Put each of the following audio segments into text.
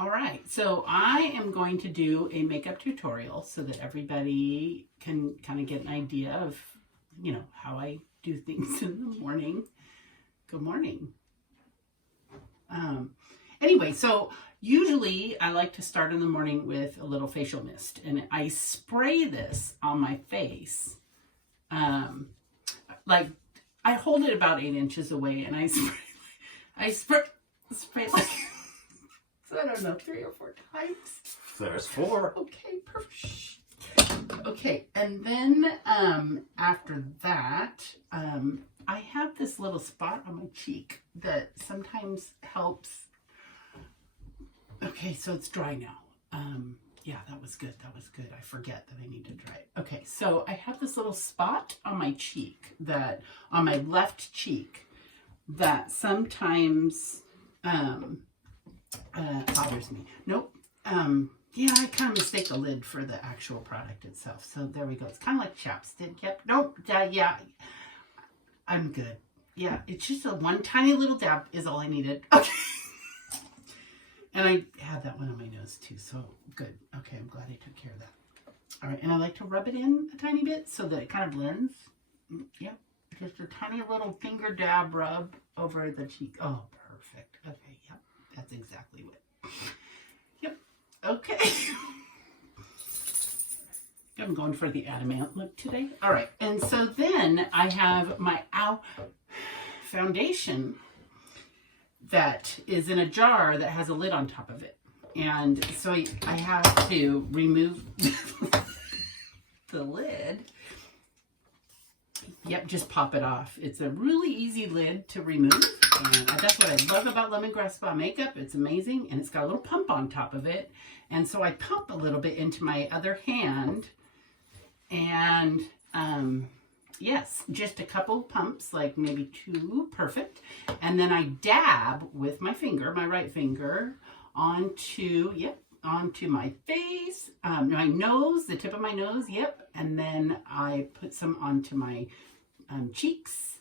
All right, so I am going to do a makeup tutorial so that everybody can kind of get an idea of, you know, how I do things in the morning. Good morning. Anyway, so usually I like to start in the morning with a little facial mist, and I spray this on my face. Like I hold it about 8 inches away, and I spray like, I don't know, 3 or 4 times. There's 4. Okay, perfect. Okay, and then after that, I have this little spot on my cheek that sometimes helps. Okay, so it's dry now. Yeah, that was good. That was good. I forget that I need to dry it. Okay, so I have this little spot on my cheek that, on my left cheek, that sometimes bothers me. Nope. Yeah, I kind of mistake the lid for the actual product itself. So there we go. It's kind of like chapstick. Yep. Nope. Yeah. I'm good. Yeah, it's just a one tiny little dab is all I needed. Okay. And I had that one on my nose too, so good. Okay, I'm glad I took care of that. All right, and I like to rub it in a tiny bit so that it kind of blends. Yep, just a tiny little finger dab rub over the cheek. Oh, perfect. Okay, yep, that's exactly what. Yep, okay. I'm going for the adamant look today. All right, and so then I have my foundation that is in a jar that has a lid on top of it. And so I have to remove the lid. Yep, just pop it off. It's a really easy lid to remove. And that's what I love about Lemongrass Spa makeup. It's amazing. And it's got a little pump on top of it. And so I pump a little bit into my other hand. And yes, just a couple pumps, like maybe 2, perfect. And then I dab with my finger, my right finger, onto my face, my nose, the tip of my nose, yep. And then I put some onto my cheeks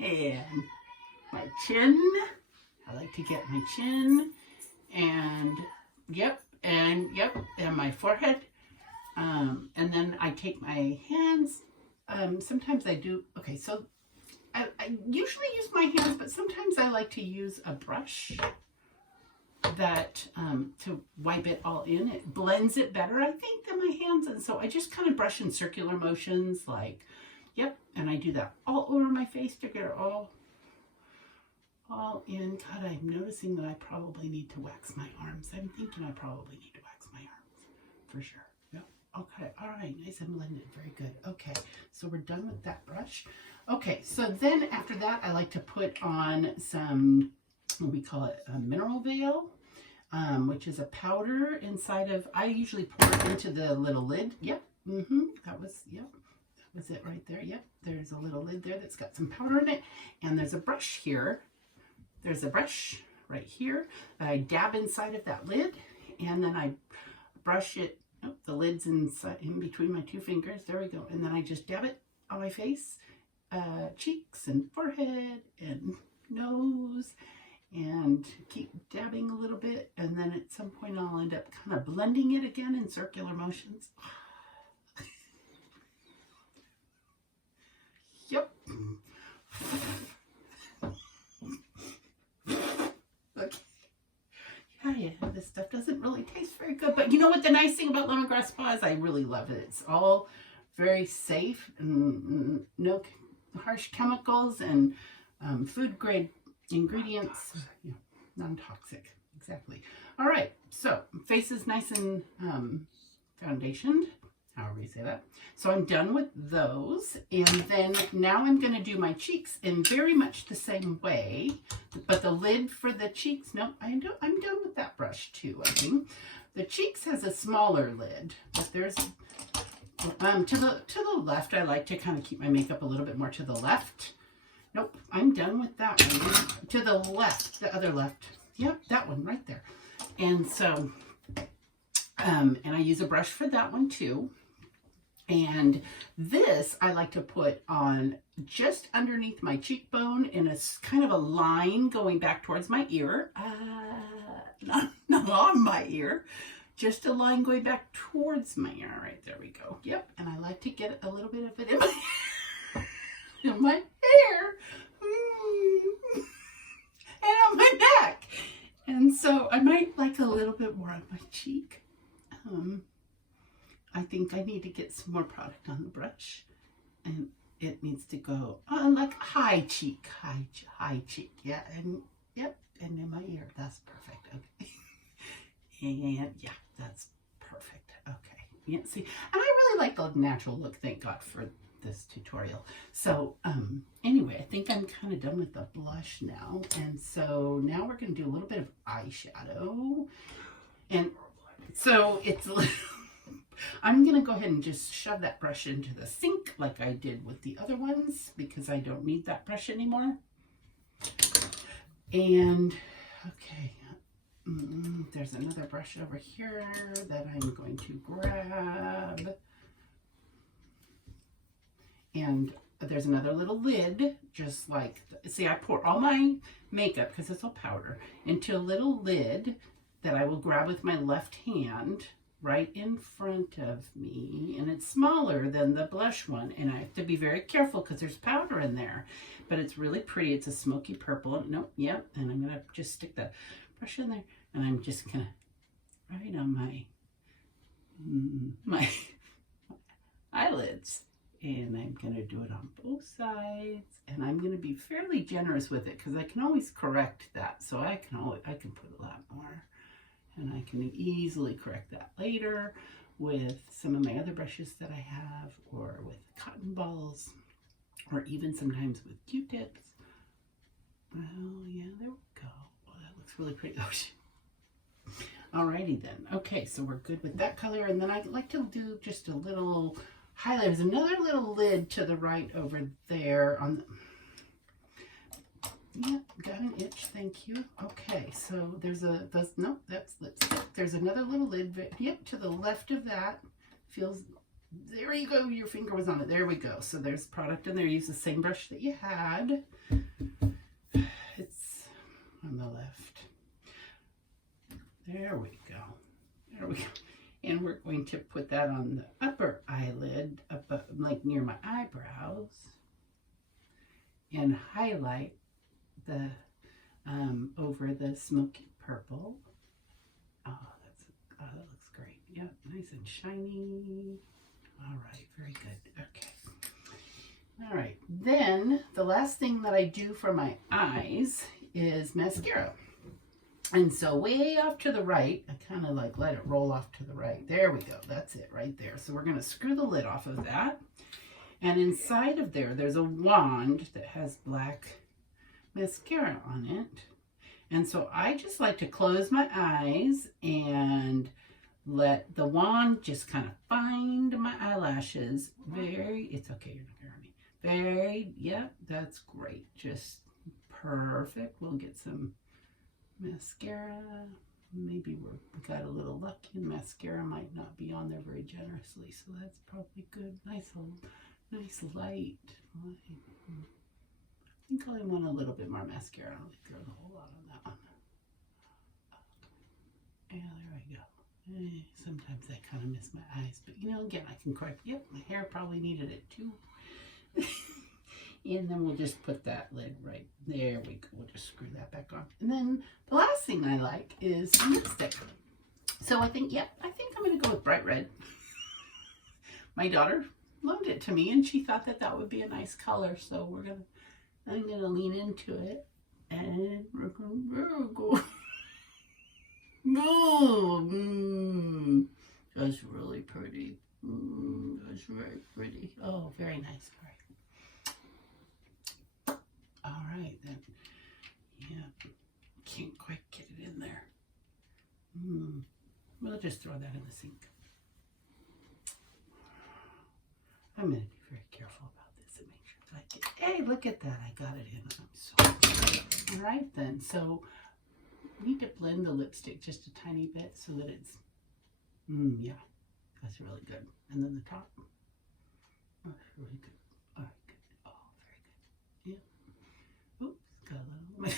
and my chin. I like to get my chin and and my forehead. And then I take my hands. Sometimes I do, okay, so I usually use my hands, but sometimes I like to use a brush that, to wipe it all in. It blends it better, I think, than my hands. And so I just kind of brush in circular motions, like, yep, and I do that all over my face to get it all in. God, I'm noticing that I probably need to wax my arms. I'm thinking I probably need to wax my arms, for sure. Okay, all right, nice and blended, very good. Okay, so we're done with that brush. Okay, so then after that, I like to put on some, what we call it, a mineral veil, which is a powder inside of, I usually pour it into the little lid. Yep, that was it right there. Yep, there's a little lid there that's got some powder in it, and there's a brush here. There's a brush right here that I dab inside of that lid, and then I brush it. Oh, the lid's inside, in between my 2 fingers. There we go. And then I just dab it on my face, cheeks and forehead and nose, and keep dabbing a little bit. And then at some point I'll end up kind of blending it again in circular motions. Yep. Okay. Yeah, this stuff doesn't really taste very good. But you know what the nice thing about Lemongrass Spa is? I really love it. It's all very safe and no harsh chemicals and food grade ingredients. Yeah, non-toxic. Exactly. All right. So face is nice and foundationed. However you say that. So I'm done with those. And then now I'm going to do my cheeks in very much the same way. But the lid for the cheeks, no, I'm done with that brush too, I think. The cheeks has a smaller lid, but there's, to the left, I like to kind of keep my makeup a little bit more to the left. Nope, I'm done with that one. To the left, the other left. Yep, that one right there. And so, and I use a brush for that one too. And this I like to put on just underneath my cheekbone in a kind of a line going back towards my ear. on my ear. Just a line going back towards my ear. All right, there we go. Yep, and I like to get a little bit of it in my, in my hair. And on my neck. And so I might like a little bit more on my cheek. I think I need to get some more product on the brush. And it needs to go on like high cheek. Yeah, and yep, and in my ear. That's perfect. Okay. And yeah, that's perfect. Okay. Yeah, see, and I really like the natural look. Thank God for this tutorial. So anyway, I think I'm kind of done with the blush now. And so now we're going to do a little bit of eyeshadow. And so it's I'm going to go ahead and just shove that brush into the sink like I did with the other ones because I don't need that brush anymore. And okay, there's another brush over here that I'm going to grab. And there's another little lid, just like, see, I pour all my makeup, because it's all powder, into a little lid that I will grab with my left hand right in front of me. And it's smaller than the blush one. And I have to be very careful because there's powder in there. But it's really pretty. It's a smoky purple. Nope, yep. And I'm going to just stick the brush in there. And I'm just going to, right on my eyelids. And I'm going to do it on both sides. And I'm going to be fairly generous with it because I can always correct that. So I can put a lot more. And I can easily correct that later with some of my other brushes that I have, or with cotton balls, or even sometimes with Q-tips. Well, yeah, there we go. Well, that looks really pretty. Oh, alrighty then. Okay, so we're good with that color. And then I'd like to do just a little highlight. There's another little lid to the right over there on the, yeah, got an itch, thank you. Okay, so there's no, that's lipstick. There's another little lid, yep, to the left of that. Feels, there you go, your finger was on it. There we go. So there's product in there. Use the same brush that you had. It's on the left. There we go. There we go. And we're going to put that on the upper eyelid, up like near my eyebrows, and highlight the over the smoky purple. Oh, that looks great. Yep, nice and shiny. All right, very good. Okay. All right, then the last thing that I do for my eyes is mascara. And so way off to the right, I kind of like let it roll off to the right. There we go. That's it right there. So we're going to screw the lid off of that. And inside of there, there's a wand that has black mascara on it. And so I just like to close my eyes and let the wand just kind of find my eyelashes. It's okay, you're not going to hurt me. Yep, that's great. Just perfect. We'll get some mascara. Maybe we got a little lucky and mascara might not be on there very generously, so that's probably good. Nice light. I think I want a little bit more mascara. I'll throw the whole lot on that one. Yeah, there we go. Sometimes I kind of miss my eyes, but you know, again, I can correct. Yep, my hair probably needed it too. And then we'll just put that lid right there. We go. We'll just screw that back on. And then the last thing I like is some lipstick. So I think, yep, I think I'm going to go with bright red. My daughter loaned it to me, and she thought that that would be a nice color. So I'm going to lean into it, and we're going to go. That's really pretty. That's very pretty. Oh, very nice. All right. All right, then. Yeah, can't quite get it in there. We'll just throw that in the sink. I'm going to be very careful about this and make sure that I get, hey, look at that. I got it in. I'm so excited. All right, then. So we need to blend the lipstick just a tiny bit so that it's, yeah, that's really good. And then the top. Oh, that's really good. All right, good. Oh, very good. Yeah. Oops, got a little.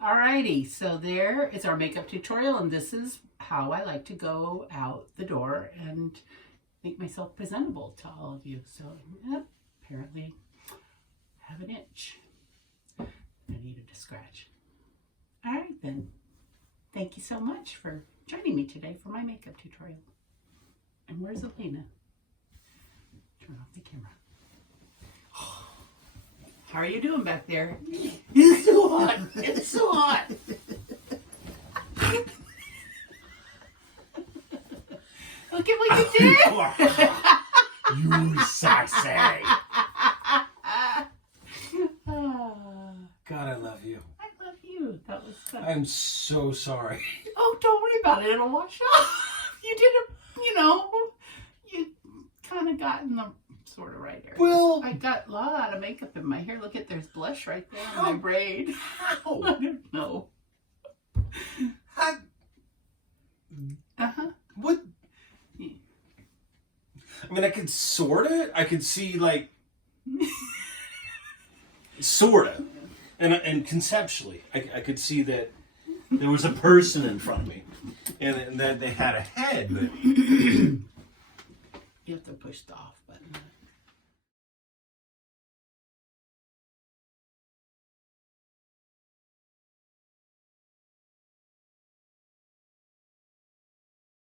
Alrighty, so there is our makeup tutorial, and this is how I like to go out the door and make myself presentable to all of you. So, yep, apparently I have an itch. I needed to scratch. Alright then, thank you so much for joining me today for my makeup tutorial. And where's Elena? Turn off the camera. How are you doing back there? It's so hot. It's so hot. Look at what you did. You sassy. God, I love you. I love you. That was fun. I'm so sorry. Oh, don't worry about it. It'll wash off. You did you kind of got in the sort of right area. Well, I got a lot of makeup in my hair. Look at, there's blush right there in my braid. How? I don't know. What? I mean, I could sorta. I could see, like, sorta. And conceptually, I could see that there was a person in front of me. And that they had a head, but... You have to push the off button.